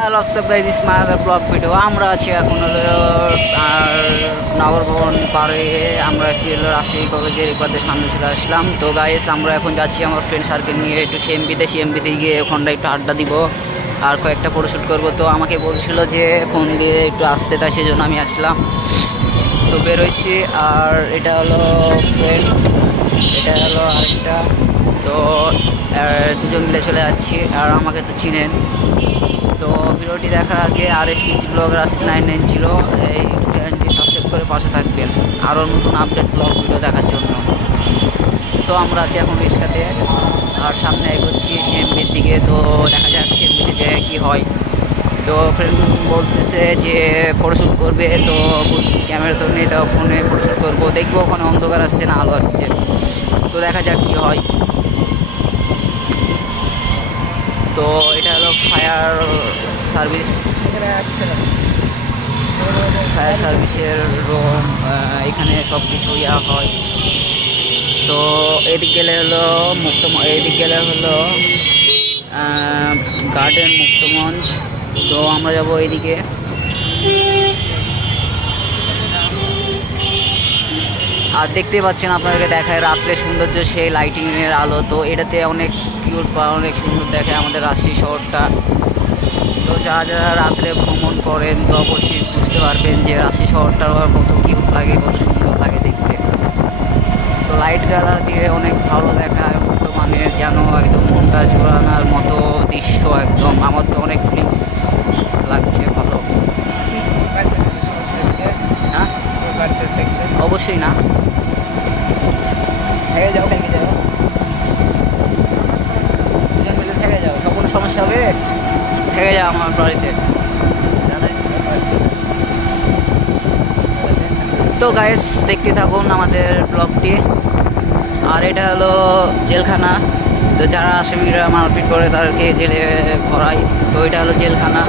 Hello guys, this my other blog video. আমরা আছি এখন হলো আর নগর ভবন পারে। আমরা আছি হলো রাজশাহী কলেজের এপারে সামনে চলে আসলাম। তো গাইস, আমরা এখন যাচ্ছি আমার ফ্রেন্ড সার্কেল নিয়ে একটু সিএমপিতে গিয়ে ওখানটা একটু আড্ডা দিব আর কয়েকটা ফটোশ্যুট করবো। তো আমাকে বলছিল যে ফোন দিয়ে একটু আসতে, তাই সেই জন্য আমি আসলাম। তো বেরোইছি। আর এটা হলো ফ্রেন্ড, এটা হলো আরেকটা। তো দুজন মিলে চলে যাচ্ছি। আর আমাকে তো চিনেন। তো ভিডিওটি দেখার আগে RSPC ব্লগার আসিফ 99 ছিল, এই চ্যানেলটি সাবস্ক্রাইব করে পাশে থাকবেন আরও নতুন আপডেট ব্লগ ভিডিও দেখার জন্য। সো আমরা আছি এখন রিস্কাতে আর সামনে এগোচ্ছি সিএমপির দিকে। তো দেখা যাক সিএমপিতে যে কী হয়। তো ফ্রেন্ড বলতেছে যে ফটোশ্যুট করবে, তো ক্যামেরা তো নেই, তো ফোনে ফটোশ্যুট করবো। দেখবো ওখানে অন্ধকার আসছে না আলো আসছে, তো দেখা যাক কী হয়। তো এটা হলো ফায়ার সার্ভিসের রুম। এখানে সব কিছু হয়। তো এদিক গেলে হলো এদিক গেলে হলো গার্ডেন মুক্তমঞ্চ। তো আমরা যাব এইদিকে। আর দেখতে পাচ্ছেন, আপনাদেরকে দেখায় রাত্রে সৌন্দর্য, সেই লাইটিংয়ের আলো। তো এটাতে অনেক কিউট বা অনেক সুন্দর দেখায় আমাদের রাজশাহী শহরটা। তো যারা যারা রাত্রে ভ্রমণ করেন তো অবশ্যই বুঝতে পারবেন যে রাজশাহী শহরটা কত কিউট লাগে, কত সুন্দর লাগে দেখতে। তো লাইট গালা দিয়ে অনেক ভালো দেখায়, মানে যেন একদম মনটা জোড়ানোর মতো দৃশ্য। একদম আমার তো অনেক ফিলিংস লাগছে, ভালো। হ্যাঁ, অবশ্যই না, থেকে যাও থেকে যাও, দুজন মিলে থেকে যাও, সব কোনো সমস্যা হবে, থেকে যাও আমার বাড়িতে। তো গাইস, দেখতে থাকুন আমাদের ব্লগটি। আর এটা হলো জেলখানা। তো যারা আসামিরা মারপিট করে তাদেরকে জেলে ভরায়, তো এটা হলো জেলখানা।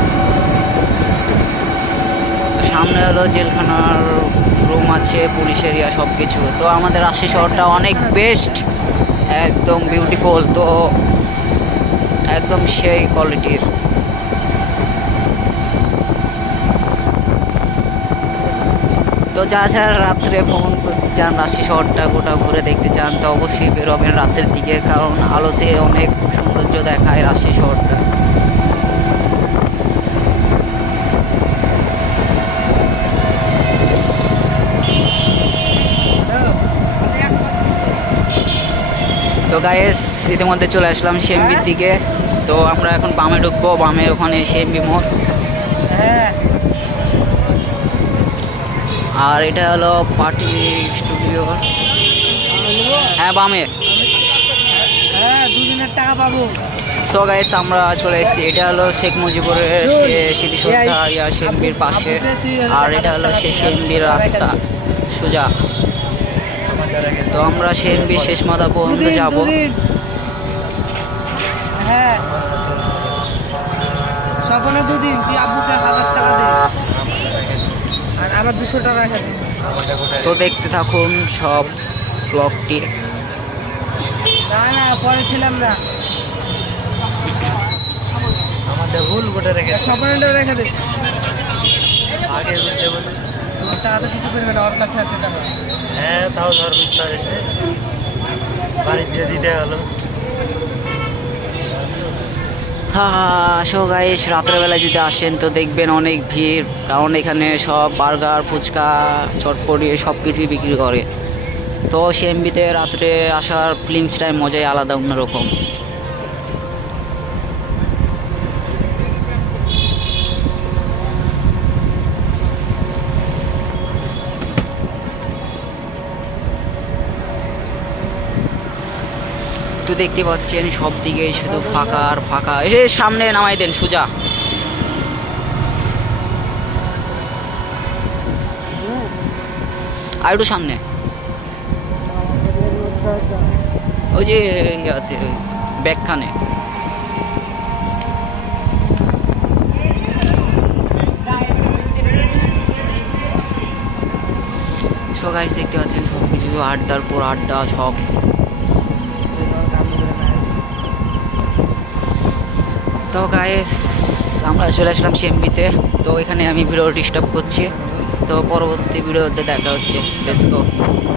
তো সামনে হলো জেলখানার রুম আছে, পুলিশ এরিয়া, সব কিছু। তো আমাদের রাজশাহী শহরটা অনেক বেস্ট, একদম বিউটিফুল। তো একদম সেই কোয়ালিটির। তো যারা রাত্রে ভ্রমণ করতে চান, রাজশাহী শহরটা গোটা ঘুরে দেখতে চান, তো অবশ্যই বেরোবেন রাতের দিকে, কারণ আলোতে অনেক সৌন্দর্য দেখায় রাজশাহী শহরটা। তো গাইস, ইতিমধ্যে চলে আসলাম সিএমপির দিকে। তো আমরা এখন বামে ঢুকবো, বামে ওখানে সিএমপি মোড়। আর এটা হলো পার্টি স্টুডিও। হ্যাঁ, বামে। দুজনের টাকা পাবো। সো গাইস, আমরা চলে এসেছি। এটা হলো শেখ মুজিবুরের স্মৃতিসৌধ সিএমপির পাশে। আর এটা হলো সেই সিএমপির রাস্তা সোজা। তো আমরা সিএমপি শেষ মাথা পর্যন্ত যাব। হ্যাঁ, সপনে দুদিন তুই আব্বুকে 1000 টাকা দে আর আমার 200 টাকা রেখে দে। তো দেখতে থাকুন সব ব্লগটি। না না, পরে ছিলাম না, আমাদের ভুল গোটা রেখে সপনেটা রেখে দে। আগে বুঝতে বলি। তোর টাকা তো কিছু করবে না, ওর কাছে আছে টাকা। হ্যাঁ, তাও ধর বুঝতে এসে বাড়ি দিয়ে দিতে হলো। সো গাইস, রাত্রেবেলা যদি আসেন তো দেখবেন অনেক ভিড়, কারণ এখানে সব বার্গার, ফুচকা, চটপটি সব কিছুই বিক্রি করে। তো সিএমপিতে রাত্রে আসার ফিলিংসটাই মজাই আলাদা, অন্যরকম। তো দেখতে পাচ্ছেন সব দিকে শুধু ফাঁকা আর ফাঁকা। এসে সামনে নামাই দেন সোজা। আর একটু সামনে, ওই যে ইয়াতে ব্যাগখানে। সব গাইস দেখতে পাচ্ছেন সব কিছু আড্ডার পর আড্ডা, সব তো গাইস আমরা চলে আসলাম সিএমবিতে। তো এখানে আমি ভিডিও ডিস্টার্ব করছি, তো পরবর্তী ভিডিওতে দেখা হচ্ছে। Let's go.